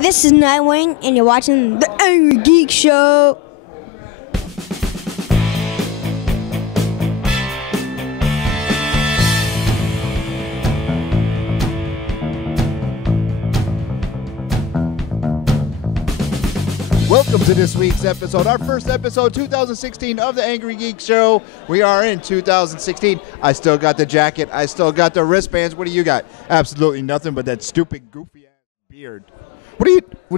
This is Nightwing, and you're watching the Angry Geek Show. Welcome to this week's episode, our first episode 2016 of the Angry Geek Show. We are in 2016. I still got the jacket. I still got the wristbands. What do you got? Absolutely nothing but that stupid, goofy ass beard. What are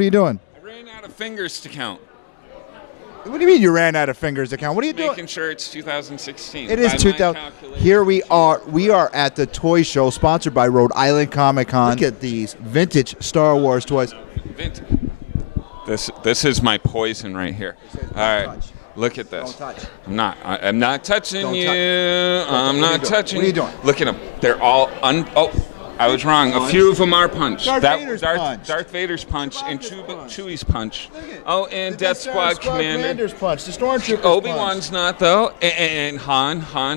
you doing? I ran out of fingers to count. What do you mean you ran out of fingers to count? What are you doing? Making sure it's 2016. It is 2000. Here we are. We are at the toy show sponsored by Rhode Island Comic Con. Look at these vintage Star Wars toys. Vintage. This is my poison right here. All right, look at this. Don't touch. I'm not touching you. I'm not touching. What are you doing? Look at them. They're all I was wrong. A few of them are punch. Darth Vader's punch and Chewie's punch. Oh, and The Death Squad Commander's punch. The Stormtrooper's Obi-Wan's not though, and Han's but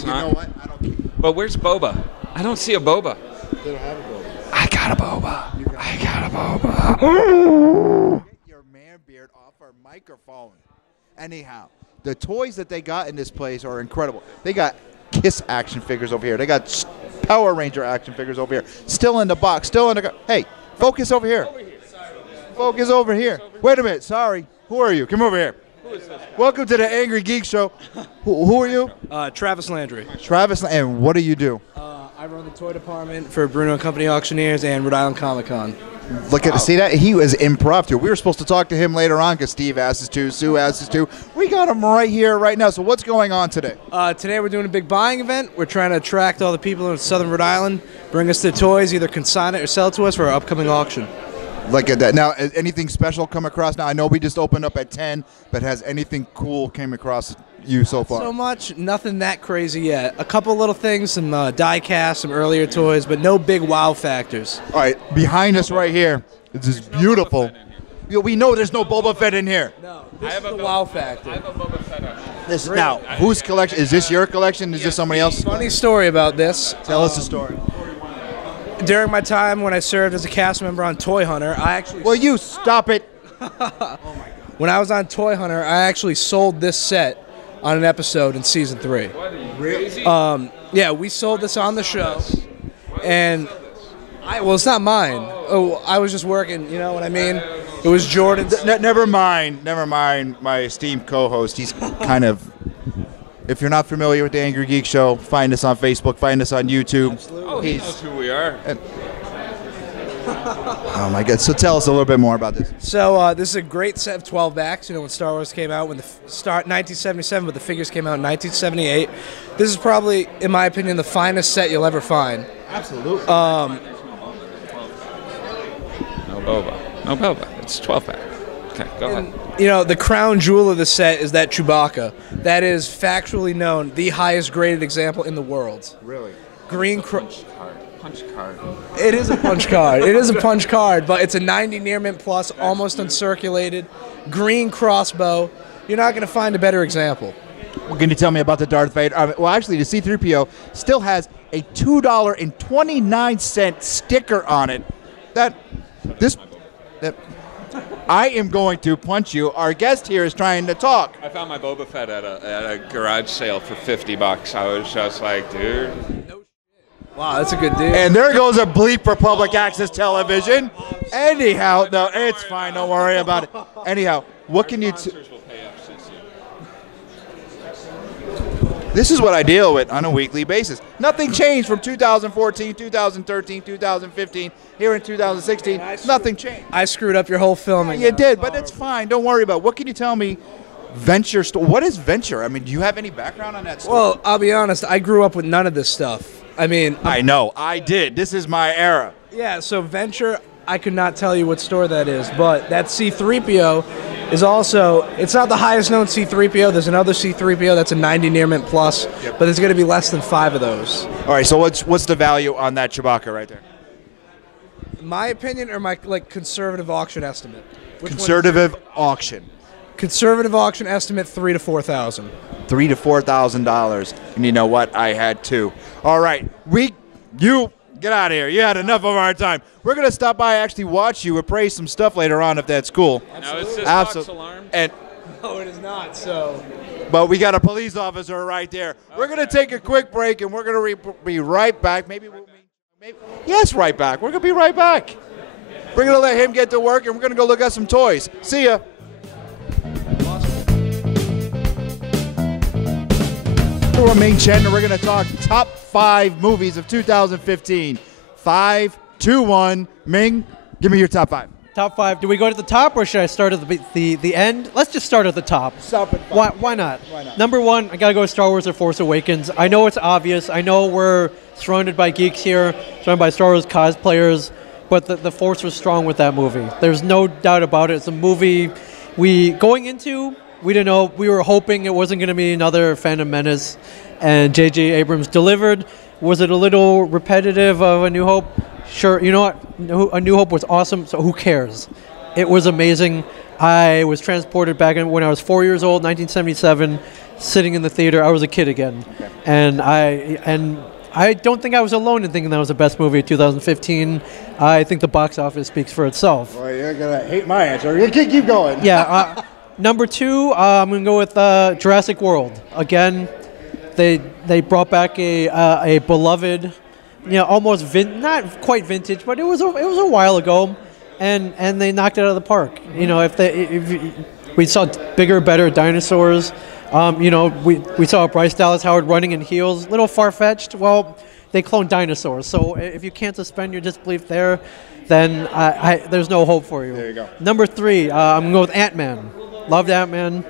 you not. know what? I don't care. But where's Boba? I don't see a Boba. They don't have a Boba. I got a Boba. Get your man beard off our microphone. Anyhow, the toys that they got in this place are incredible. They got Kiss action figures over here. They got Power Ranger action figures over here. Still in the box. Still in the. Hey, focus over here. Focus over here. Wait a minute. Sorry. Who are you? Come over here. Who is this? Welcome to the Angry Geek Show. Who are you? Travis Landry. Travis. And what do you do? I run the toy department for Bruno & Company Auctioneers and Rhode Island Comic Con. Look at see that he was impromptu. We were supposed to talk to him later on because Steve asked us to, Sue asked us to. We got him right here, right now. So what's going on today? Today we're doing a big buying event. We're trying to attract all the people in southern Rhode Island, bring us their toys, either consign it or sell it to us for our upcoming auction. Look at that. Now, has anything special come across? Now, I know we just opened up at 10, but has anything cool came across you so far? So much, nothing that crazy yet. A couple little things, some die casts, some earlier toys, but no big wow factors. All right, behind us right here is this beautiful. We know there's no Boba Fett in here. No, this is the wow factor. I have a Boba Fett. This now, whose collection? Is this your collection? Is this somebody else's? Funny story about this. Tell us the story. During my time when I served as a cast member on Toy Hunter, I actually... Will you stop it? When I was on Toy Hunter, I actually sold this set on an episode in season 3. Really? Yeah, we sold this on the show, and well, it's not mine. Oh, I was just working. You know what I mean? It was Jordan's. Never mind. My esteemed co-host. He's kind of. If you're not familiar with the Angry Geek Show, find us on Facebook, find us on YouTube. Absolutely. Oh, he knows who we are. Oh my God! So tell us a little bit more about this. So this is a great set of 12 backs. You know, when Star Wars came out, when the 1977, but the figures came out in 1978. This is probably, in my opinion, the finest set you'll ever find. Absolutely. No Boba. It's 12 pack. Okay, go ahead. You know, the crown jewel of the set is that Chewbacca. That is factually known, the highest graded example in the world. Really? Green Punch card. It is a punch card. It is a punch card, but it's a 90 near mint plus, almost uncirculated, green crossbow. You're not going to find a better example. Well, can you tell me about the Darth Vader? Well, actually, the C-3PO still has a $2.29 sticker on it. I am going to punch you. Our guest here is trying to talk. I found my Boba Fett at a garage sale for $50. I was just like, dude. Wow, that's a good deal. And there goes a bleep for public access television. Anyhow, no, it's fine. Don't worry about it. Anyhow, what can you... This is what I deal with on a weekly basis. Nothing changed from 2014, 2013, 2015. Here in 2016, nothing changed. I screwed up your whole filming. You did, but it's fine. Don't worry about it. What can you tell me? Venture store. What is Venture? I mean, do you have any background on that store? Well, I'll be honest. I grew up with none of this stuff. I mean... I know. I did. This is my era. Yeah, so Venture, I could not tell you what store that is, but that C-3PO is also... It's not the highest known C-3PO. There's another C-3PO that's a 90 near mint plus, but there's going to be less than 5 of those. All right, so what's the value on that Chewbacca right there? My opinion or my conservative auction estimate? Conservative auction. Conservative auction estimate, $3,000 to $4,000. $3,000 to $4,000. And you know what? I had two. All right, you Get out of here. You had enough of our time. We're going to stop by, actually watch you appraise some stuff later on if that's cool. Now, is this box alarmed? And No, it is not. So. but we got a police officer right there. Okay. We're going to take a quick break, and we're going to be right back. Yes, right back. We're going to be right back. We're going to let him get to work, and we're going to go look at some toys. See ya. We're Ming Chen, and we're going to talk top 5 movies of 2015. 5, 2, 1. Ming, give me your top 5. Top 5. Do we go to the top, or should I start at the end? Let's just start at the top. Stop at 5. Why not? Why not? Number 1, I got to go with Star Wars: The Force Awakens. I know it's obvious. I know we're surrounded by geeks here, surrounded by Star Wars cosplayers, but the Force was strong with that movie. There's no doubt about it. It's a movie we didn't know. We were hoping it wasn't going to be another Phantom Menace, and J.J. Abrams delivered. Was it a little repetitive of A New Hope? Sure. You know what? A New Hope was awesome, so who cares? It was amazing. I was transported back when I was 4 years old, 1977, sitting in the theater. I was a kid again. Okay. And I don't think I was alone in thinking that was the best movie of 2015. I think the box office speaks for itself. Well, you're going to hate my answer. Keep going. Yeah. Number 2, I'm going to go with Jurassic World. Again, they brought back a beloved, almost not quite vintage, but it was a while ago, and they knocked it out of the park. If we saw bigger, better dinosaurs. We saw Bryce Dallas Howard running in heels, a little far-fetched. Well, they cloned dinosaurs, so if you can't suspend your disbelief there, then there's no hope for you. There you go. Number 3, I'm going to go with Ant-Man. Loved Ant-Man.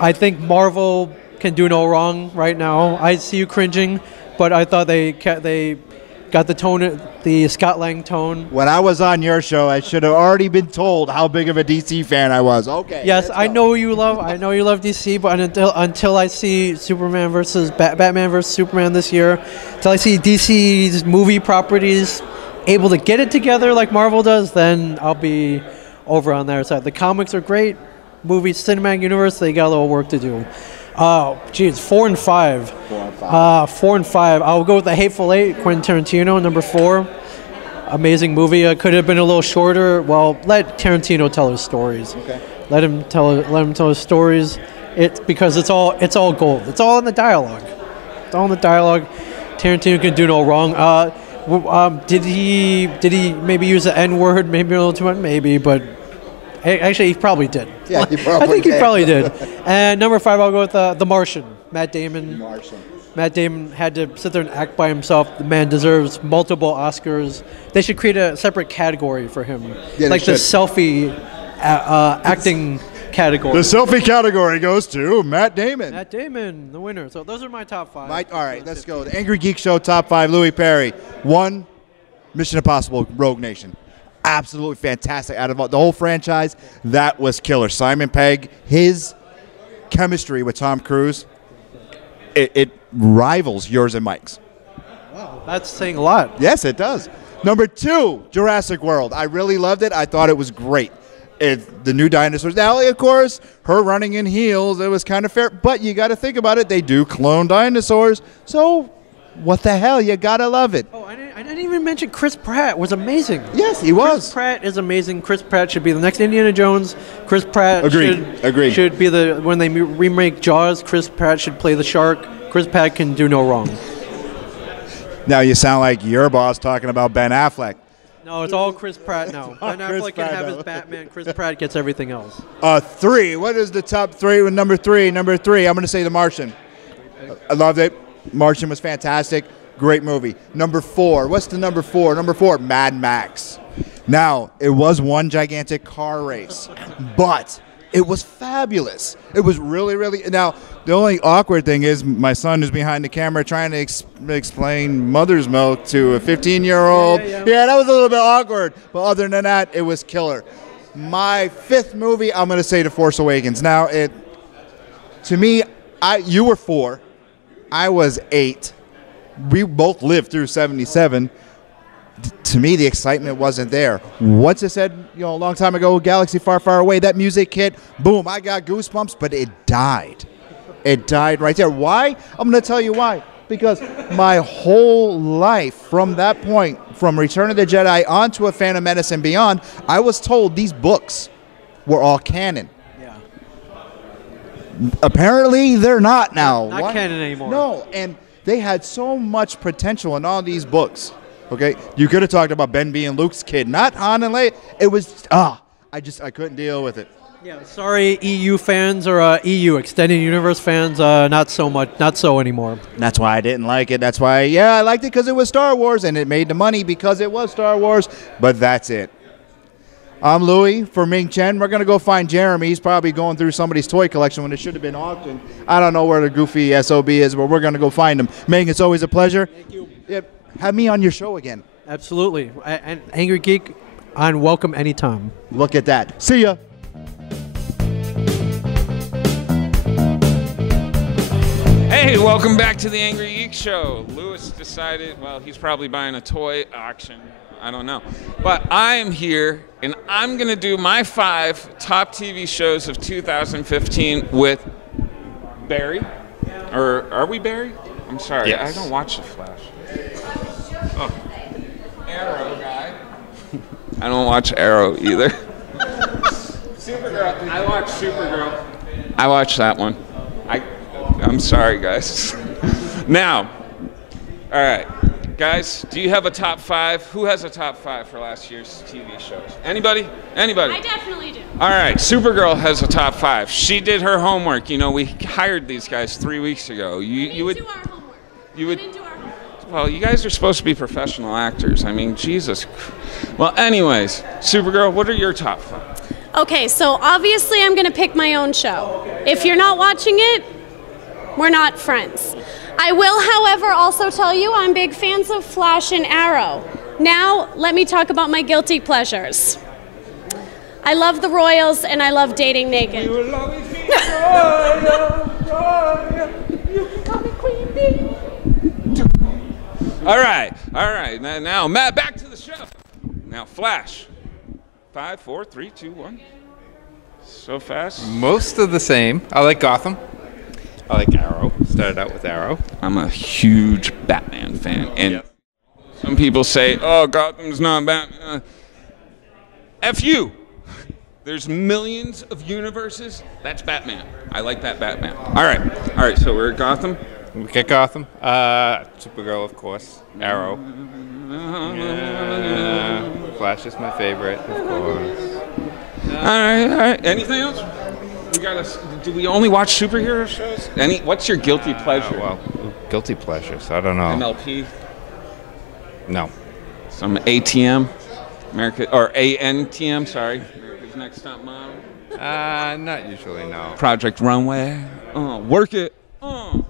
I think Marvel can do no wrong right now. I see you cringing, but I thought they got the tone, the Scott Lang tone. When I was on your show, I should have already been told how big of a DC fan I was. Okay. Yes, I know you love DC, but until I see Batman versus Superman this year, until I see DC's movie properties able to get it together like Marvel does, then I'll be over on their side. The comics are great. Movies, cinematic universe, they got a little work to do. Oh, geez, 4 and 5. 4 and 5. I'll go with The Hateful Eight, Quentin Tarantino, number 4. Amazing movie. Could have been a little shorter. Well, let Tarantino tell his stories. Okay. Let him tell his stories. Because it's all gold. It's all in the dialogue. It's all in the dialogue. Tarantino can do no wrong. Did he maybe use the N-word? Maybe a little too much. Maybe, but. Actually, he probably did. Yeah, he probably I think did. he probably did. And number 5, I'll go with The Martian. Matt Damon. Matt Damon had to sit there and act by himself. The man deserves multiple Oscars. They should create a separate category for him, like the selfie acting category. The selfie category goes to Matt Damon. Matt Damon, the winner. So those are my top 5. All right, let's go. The Angry Geek Show top 5. Louis Perry. 1, Mission Impossible: Rogue Nation. Absolutely fantastic. Out of the whole franchise, that was killer. Simon Pegg, his chemistry with Tom Cruise, it rivals yours and Mike's. Wow, that's saying a lot. Yes, it does. Number 2, Jurassic World. I really loved it. I thought it was great. The new dinosaurs. Now, of course, her running in heels, it was kind of fair. But you got to think about it. They do clone dinosaurs. So what the hell? You got to love it. Oh, I didn't even mention Chris Pratt was amazing. Yes, he was. Chris Pratt is amazing. Chris Pratt should be the next Indiana Jones. Chris Pratt Agreed. should be when they remake Jaws, Chris Pratt should play the shark. Chris Pratt can do no wrong. Now you sound like your boss talking about Ben Affleck. No, it's all Chris Pratt now. Ben Affleck can have his Batman. Chris Pratt gets everything else. 3. What is the top 3 with number 3? Number 3, I'm going to say The Martian. I loved it. Martian was fantastic. Great movie. Number 4. What's the number 4? Number 4, Mad Max. Now, it was one gigantic car race, but it was fabulous. It was really, really... Now, the only awkward thing is my son is behind the camera trying to explain mother's milk to a 15-year-old. Yeah, that was a little bit awkward. But other than that, it was killer. My 5th movie, I'm going to say The Force Awakens. Now, to me, you were 4. I was 8. We both lived through 77. To me, the excitement wasn't there. What's it said, a long time ago, Galaxy Far, Far Away, that music hit, boom, I got goosebumps, but it died. It died right there. Why? I'm going to tell you why. because my whole life from that point, from Return of the Jedi on to A Phantom Menace and beyond, I was told these books were all canon. Yeah. Apparently, they're not now. Not canon anymore. No, and they had so much potential in all these books. Okay, you could have talked about Ben being Luke's kid, not Han and Leia. It was I couldn't deal with it. Yeah, sorry, EU fans or EU Extended Universe fans, not so anymore. That's why I didn't like it. That's why, I liked it because it was Star Wars and it made the money because it was Star Wars. But that's it. I'm Louie for Ming Chen. We're gonna go find Jeremy. He's probably going through somebody's toy collection when it should have been auctioned. I don't know where the goofy SOB is, but we're gonna go find him. Ming, it's always a pleasure. Thank you. Yep. Have me on your show again. Absolutely. And Angry Geek on welcome anytime. Look at that. See ya. Hey, welcome back to the Angry Geek Show. Lewis decided, well, he's probably buying a toy auction. I don't know. But I'm here, and I'm going to do my 5 top TV shows of 2015 with Barry. Or are we Barry? I'm sorry. Yes. I don't watch The Flash. Oh. Arrow guy. I don't watch Arrow either. Supergirl. I watch Supergirl. I watched that one. I'm sorry, guys. Now, all right, guys, do you have a top 5? Who has a top 5 for last year's TV shows? Anybody? Anybody? I definitely do. All right, Supergirl has a top 5. She did her homework. You know, we hired these guys 3 weeks ago. You would do our homework. you would. We didn't do our homework. Well, you guys are supposed to be professional actors. I mean, Jesus. Well, anyways, Supergirl, what are your top 5? Okay, so obviously I'm going to pick my own show. If you're not watching it, we're not friends. I will, however, also tell you I'm big fans of Flash and Arrow. Now, let me talk about my guilty pleasures. I love the Royals and I love dating naked. You will always be royal. You can call me Queen Bee. All right. Now, Matt, back to the show. Now, Flash. 5, 4, 3, 2, 1. So fast. Most of the same. I like Gotham. I like Arrow. Started out with Arrow. I'm a huge Batman fan, and some people say, "Oh, Gotham's not Batman." F you. There's millions of universes. That's Batman. I like that Batman. All right. So we're at Gotham. We get Gotham. Supergirl, of course. Arrow. Yeah. Flash is my favorite, of course. All right. Anything else? Do we only watch superhero shows? What's your guilty pleasure? Well, guilty pleasures. I don't know. MLP. No. Some ATM. ANTM. Sorry. America's Next Top Model. Not usually. No. Project Runway. Work it. All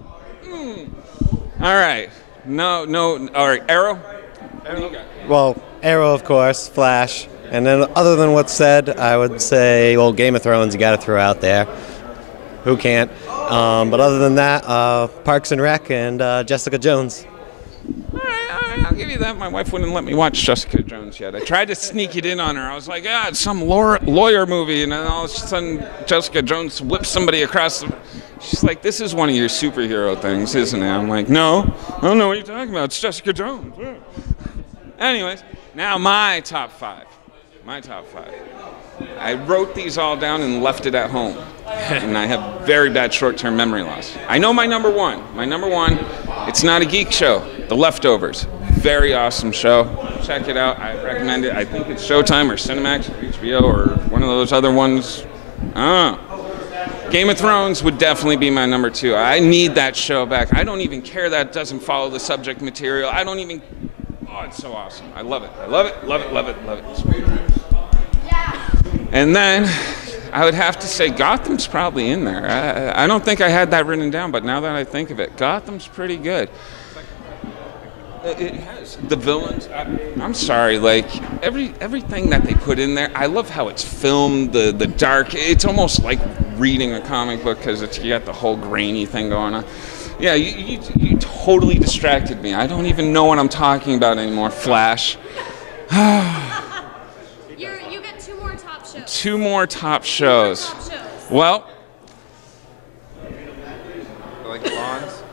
right. No. All right. Arrow. What do you got? Well, Arrow, of course, Flash. And then other than what's said, I would say, well, Game of Thrones, you got to throw out there. Who can't? But other than that, Parks and Rec and Jessica Jones. All right, I'll give you that. My wife wouldn't let me watch Jessica Jones yet. I tried to sneak it in on her. I was like, it's some lawyer movie. And then all of a sudden, Jessica Jones whips somebody across the... She's like, this is one of your superhero things, isn't it? I'm like, no. I don't know what you're talking about. It's Jessica Jones. Yeah. Anyways, now my top 5. My top 5. I wrote these all down and left it at home. And I have very bad short-term memory loss. I know my number 1. My number 1, it's not a geek show. The Leftovers. Very awesome show. Check it out. I recommend it. I think it's Showtime or Cinemax or HBO or one of those other ones. I don't know. Game of Thrones would definitely be my number 2. I need that show back. I don't even care that it doesn't follow the subject material. I don't even... Oh, it's so awesome. I love it. I love it, love it, love it, love it. And then I would have to say Gotham's probably in there. I don't think I had that written down, but now that I think of it, Gotham's pretty good. It has the villains. I'm sorry, like everything that they put in there. I love how it's filmed. The dark. It's almost like reading a comic book because you got the whole grainy thing going on. Yeah, you totally distracted me. I don't even know what I'm talking about anymore. Flash. You get 2 more top shows. 2 more top shows. Well, I like Bonds.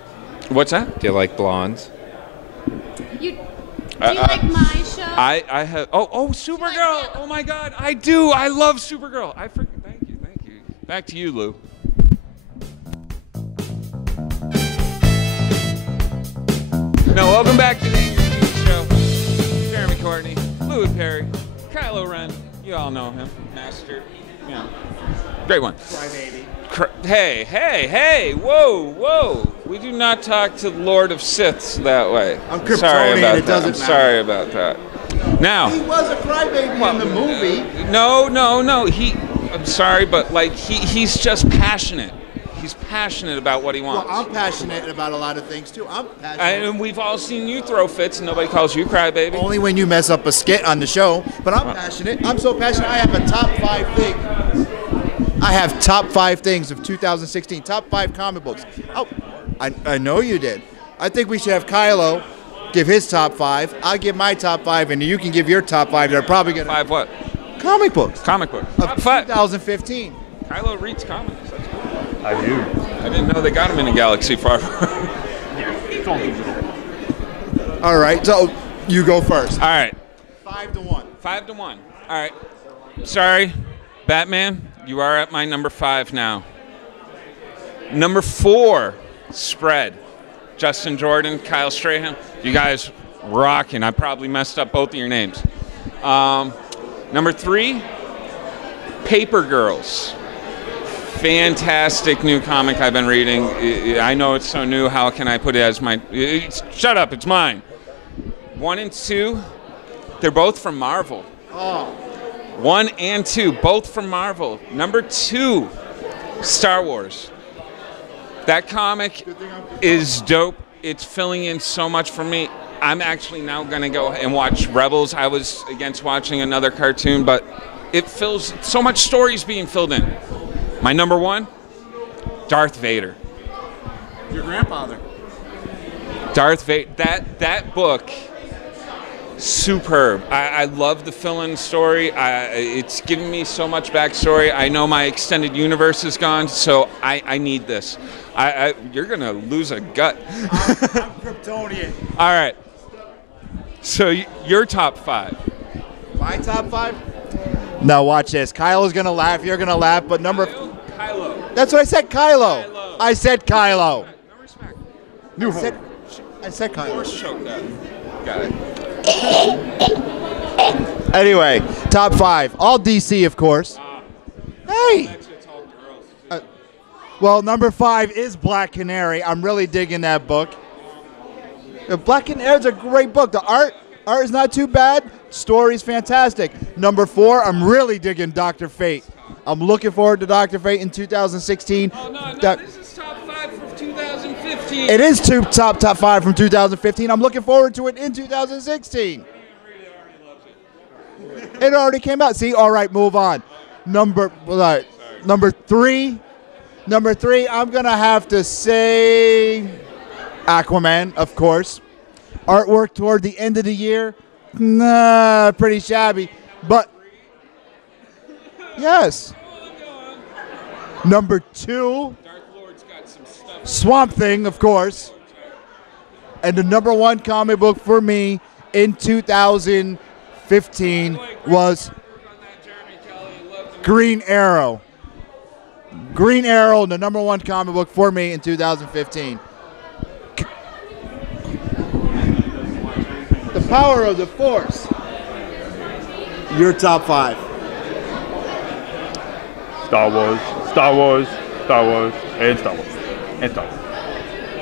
What's that? Do you like blondes? Do you like my show? I have. Oh, Supergirl. Oh my God, I do. I love Supergirl. Thank you. Back to you, Lou. No, welcome back to the Angrygeeks show. Jeremy Courtney, Louis Perry, Kylo Ren. You all know him, master. Yeah, great one. Crybaby. Hey! Whoa! We do not talk to the Lord of Siths that way. I'm Kryptonian. It doesn't matter. Sorry about that. Now He was a crybaby in the movie. No. I'm sorry, but like he's just passionate. He's passionate about what he wants. Well, I'm passionate about a lot of things too. I'm passionate. And we've all seen you throw fits, and nobody calls you crybaby. Only when you mess up a skit on the show. But I'm passionate. I'm so passionate. I have a top 5 thing. I have top 5 things of 2016. Top 5 comic books. Oh, I know you did. I think we should have Kylo give his top 5. I'll give my top 5, and you can give your top 5. They're probably going to 5 what? Comic books. Comic book. Of 2015. Kylo reads comics. That's cool. I do. I didn't know they got him in a galaxy far. It's all digital. All right, so you go first. All right. 5-1. 5-1. All right. Sorry, Batman. You are at my number 5 now. Number 4, Spread. Justin Jordan, Kyle Strahan. You guys rocking. I probably messed up both of your names. Number 3, Paper Girls. Fantastic new comic I've been reading. I know it's so new. How can I put it as my... Shut up. It's mine. 1 and 2, they're both from Marvel. Oh. 1 and 2, both from Marvel. Number 2, Star Wars. That comic is dope. It's filling in so much for me. I'm actually now going to go and watch Rebels. I was against watching another cartoon, but it fills so much stories being filled in. My number 1, Darth Vader. Your grandfather. Darth Vader. That book, superb. I love the fill-in story. It's given me so much backstory. I know my extended universe is gone, so I need this. You're going to lose a gut. I'm Kryptonian. All right. So your top 5. My top 5? Now watch this. Kylo's going to laugh. You're going to laugh. But Kylo. That's what I said, Kylo. I said Kylo. No respect. I said Kylo. Force choke that. Got it. Anyway, top 5. All DC, of course. Hey. Actually, it's all girls. Well, number 5 is Black Canary. I'm really digging that book. Black Canary is a great book. The art is not too bad. Story's fantastic. Number 4, I'm really digging Dr. Fate. I'm looking forward to Dr. Fate in 2016. Oh, no, this is top 5 from 2015. It is top 5 from 2015. I'm looking forward to it in 2016. It already came out. See, all right, move on. Number 3. Number 3, I'm going to have to say Aquaman, of course. Artwork toward the end of the year, nah, pretty shabby. But, yes. Number 2, Swamp Thing, of course. And the number 1 comic book for me in 2015 was Green Arrow. Green Arrow, the number 1 comic book for me in 2015. The power of the Force. Your top 5. Star Wars, and Star Wars, and Star Wars. I'm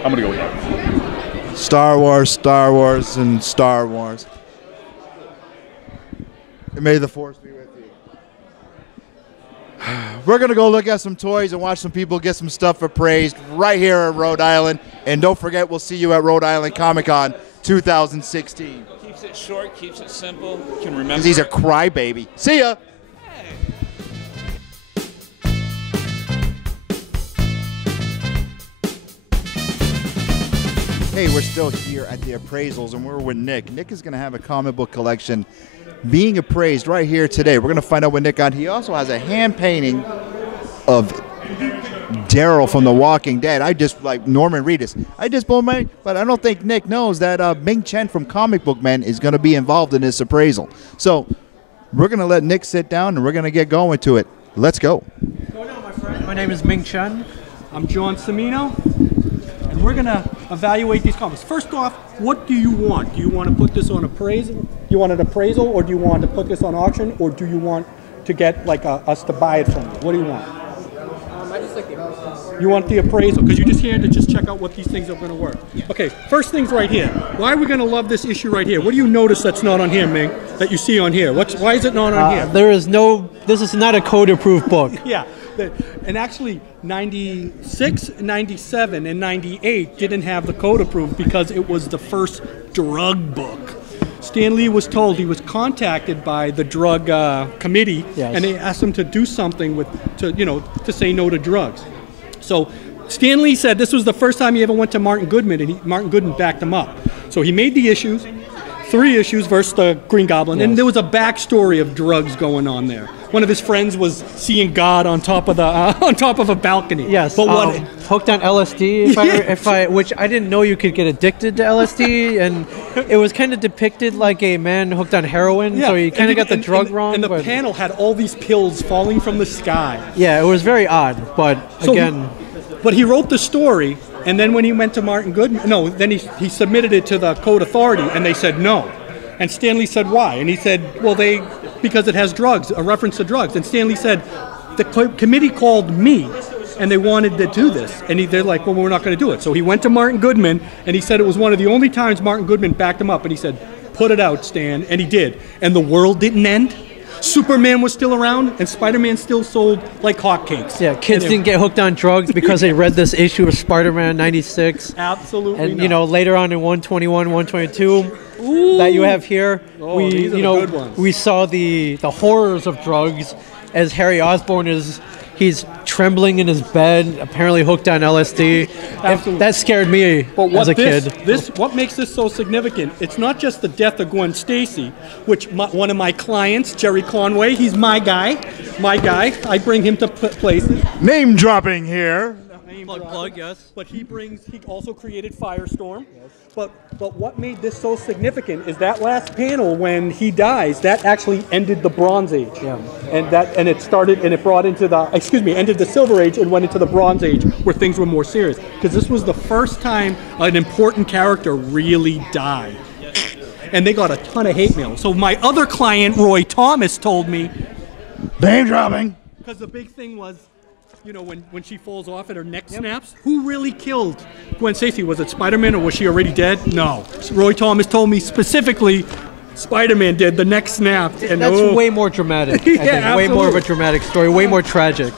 gonna go with that. Star Wars, and Star Wars. And may the Force be with you. We're going to go look at some toys and watch some people get some stuff appraised right here at Rhode Island. And don't forget, we'll see you at Rhode Island Comic Con 2016. Keeps it short, keeps it simple. You can remember. He's a crybaby. See ya. Hey, we're still here at the appraisals, and we're with Nick. Nick is going to have a comic book collection being appraised right here today. We're going to find out what Nick got. He also has a hand painting of Daryl from The Walking Dead. I just like Norman Reedus. I just blew my, but I don't think Nick knows that Ming Chen from ComicBook Man is going to be involved in this appraisal. So we're going to let Nick sit down and we're going to get going to it. Let's go. My name is Ming Chen. I'm John Cimino, and we're going to evaluate these comics. First off, what do you want? Do you want to put this on appraisal? Do you want an appraisal, or do you want to put this on auction, or do you want to get like us to buy it from you? What do you want? I just like the appraisal. You want the appraisal because you're just here to just check out what these things are going to work. Okay, first things right here. Why are we going to love this issue right here? What do you notice that's not on here, Ming? That you see on here? Why is it not on here? There is no. This is not a code-approved book. Yeah. And actually, 96, 97, and 98 didn't have the code approved because it was the first drug book. Stan Lee was told, he was contacted by the drug committee, and they asked him to do something to say no to drugs. So Stan Lee said this was the first time he ever went to Martin Goodman, and Martin Goodman backed him up. So he made the issues, 3 issues versus the Green Goblin, and there was a backstory of drugs going on there. One of his friends was seeing God on top of a balcony. Yes, but hooked on LSD. Which I didn't know you could get addicted to LSD, and it was kind of depicted like a man hooked on heroin. So he kind of got the drug wrong. And the panel had all these pills falling from the sky. Yeah, it was very odd. But again, but he wrote the story, and then when he went to Martin Goodman, then he submitted it to the Code Authority, and they said no. And Stan Lee said, why? And he said, well, because it has drugs, a reference to drugs. And Stan Lee said, the committee called me, and they wanted to do this. And they're like, well, we're not going to do it. So he went to Martin Goodman, and he said it was one of the only times Martin Goodman backed him up. And he said, put it out, Stan. And he did. And the world didn't end. Superman was still around, and Spider-Man still sold like hotcakes. Yeah, kids didn't get hooked on drugs because they read this issue of Spider-Man 96. Absolutely and, not. Later on in 121, 122, that you have here, we saw the horrors of drugs as Harry Osborn he's trembling in his bed, apparently hooked on LSD. That scared me as a kid. What makes this so significant? It's not just the death of Gwen Stacy, which one of my clients, Jerry Conway, he's my guy. I bring him to places. Name dropping here. Plug, yes. But he also created Firestorm. Yes. But what made this so significant is that last panel when he dies, that actually ended the Bronze Age. Yeah. And it started and it brought into ended the Silver Age and went into the Bronze Age where things were more serious. Because this was the first time an important character really died. And they got a ton of hate mail. So my other client, Roy Thomas, told me, name dropping. Because the big thing was, when she falls off and her neck snaps, who really killed Gwen Stacy? Was it Spider-Man or was she already dead? No. Roy Thomas told me specifically Spider-Man did. The neck snapped. And that's way more dramatic. Yeah, way more of a dramatic story, way more tragic.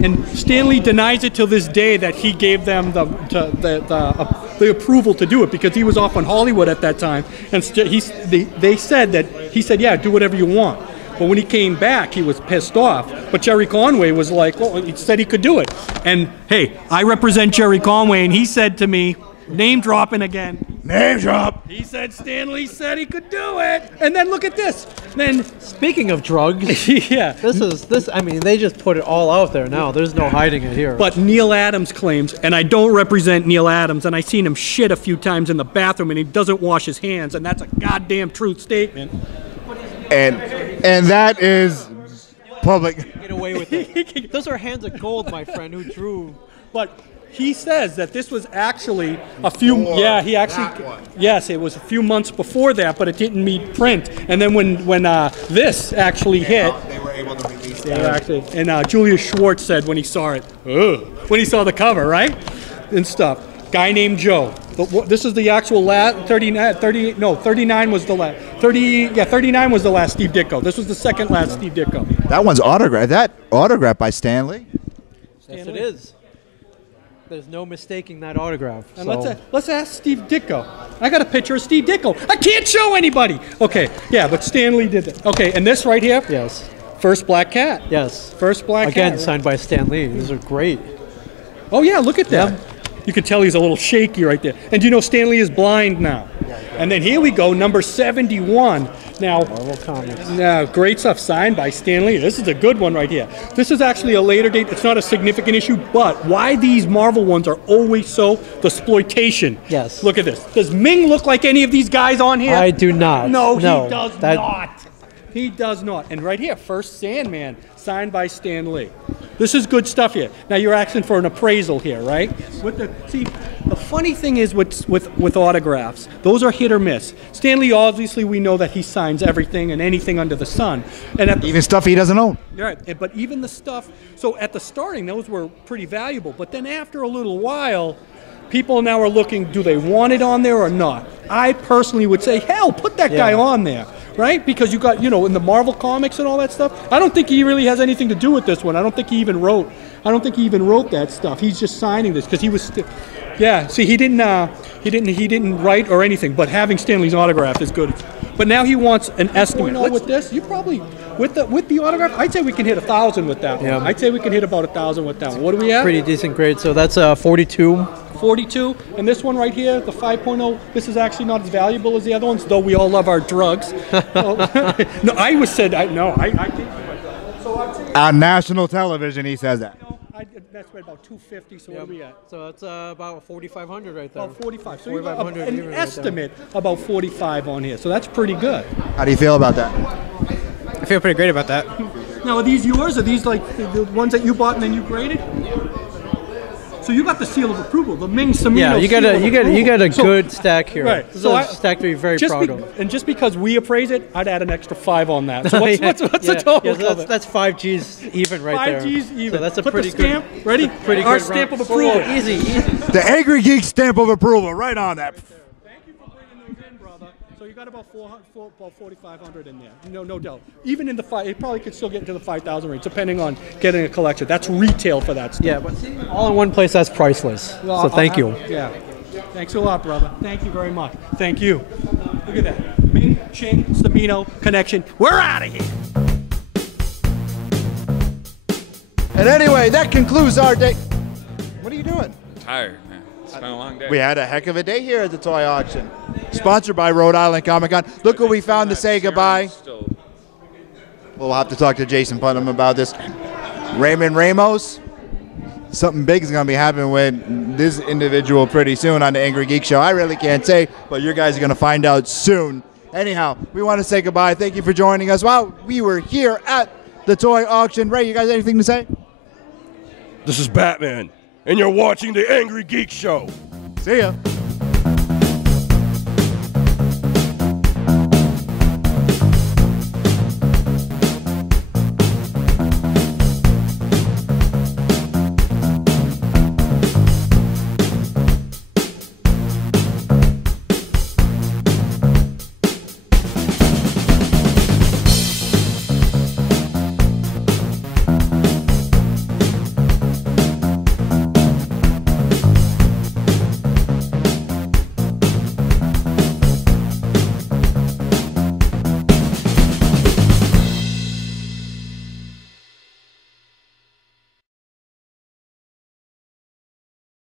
And Stanley denies it till this day that he gave them the approval to do it because he was off on Hollywood at that time. And they said that he said, yeah, do whatever you want. But when he came back, he was pissed off. But Jerry Conway was like, well, he said he could do it. And hey, I represent Jerry Conway, and he said to me, name dropping again. Name drop. He said Stan Lee said he could do it. And then look at this. Then speaking of drugs, yeah. They just put it all out there now. There's no hiding it here. But Neil Adams claims, and I don't represent Neil Adams, and I've seen him shit a few times in the bathroom, and he doesn't wash his hands, and that's a goddamn truth statement. And that is public. Get away with it. Those are hands of gold, my friend, who drew. But he says that this was actually a few. Yes, it was a few months before that, but it didn't meet print. And then when this actually hit, they were able to release it. Actually, and Julius Schwartz said when he saw it, when he saw the cover, right, and stuff. Guy named Joe. This is the actual last 39 was the last 39 was the last Steve Ditko. This was the second last Steve Ditko. That one's autographed. That autographed by Stan Lee? Yes, it is. There's no mistaking that autograph. And let's ask Steve Ditko. I got a picture of Steve Ditko. I can't show anybody. Okay, yeah, but Stan Lee did it. Okay, and this right here? Yes. First Black Cat. Yes. First Black Cat. Again, signed by Stan Lee. These are great. Oh yeah, look at that. You can tell he's a little shaky right there. And you know Stan Lee is blind now. And then here we go, number 71. Now, Marvel Comics. Now, great stuff signed by Stan Lee. This is a good one right here. This is actually a later date. It's not a significant issue, but why these Marvel ones are always so the exploitation. Yes. Look at this. Does Ming look like any of these guys on here? I do not. No, he does not. He does not. And right here, first Sandman, signed by Stan Lee. This is good stuff here. Now you're asking for an appraisal here, right? See, the funny thing is with autographs, those are hit or miss. Stan Lee, obviously, we know that he signs everything and anything under the sun, and even stuff he doesn't own. Right, but even the stuff. So at the starting, those were pretty valuable. But then after a little while, people now are looking: do they want it on there or not? I personally would say, hell, put that guy on there. Right? Because you got, in the Marvel comics and all that stuff. I don't think he really has anything to do with this one. I don't think he even wrote that stuff. He's just signing this because he was see, he didn't write or anything, but having Stan Lee's autograph is good. But now he wants an estimate. With this, you probably with the autograph, I'd say we can hit 1,000 with that one. Yeah. I'd say we can hit about 1,000 with that one. What do we have? Pretty decent grade. So that's 42. 42, and this one right here, the 5.0, this is actually not as valuable as the other ones, though we all love our drugs. No, I think so. On national television, he says that. That's right, about 250. So what are we at? So that's about 4,500 right there. About 45. So you got 4,500 an estimate about 45 on here. So that's pretty good. How do you feel about that? I feel pretty great about that. Now, are these yours? Are these like the ones that you bought and then you graded? So you got the seal of approval, the Ming Chen. Yeah, you got a good stack here. Right. This is a stack to be very proud of. And just because we appraise it, I'd add an extra 5 on that. So what's the total? Yeah, so that's 5 G's even right there. 5 G's even. So that's a Put pretty the stamp. good. Ready? Pretty Our good stamp round. of approval. Oh, easy. The Angrygeeks stamp of approval, right on that. Thank you for bringing those in, brother. So you got about 4,500 in there. No doubt. Even in the it probably could still get into the 5,000 range, depending on getting a collection. That's retail for that stuff. Yeah, but all in one place, that's priceless. Well, so thank you. Yeah. Thanks a lot, brother. Thank you very much. Thank you. Look at that. Ming Chen Samino connection. We're out of here. And anyway, that concludes our day. What are you doing? Tired, man. It's been a long day. We had a heck of a day here at the toy auction. Sponsored by Rhode Island Comic Con. Look what we found to say goodbye. We'll have to talk to Jason Putnam about this. Raymond Ramos. Something big is going to be happening with this individual pretty soon on the Angry Geek Show. I really can't say, but you guys are going to find out soon. Anyhow, we want to say goodbye. Thank you for joining us while we were here at the toy auction. Ray, you guys anything to say? This is Batman, and you're watching the Angry Geek Show. See ya.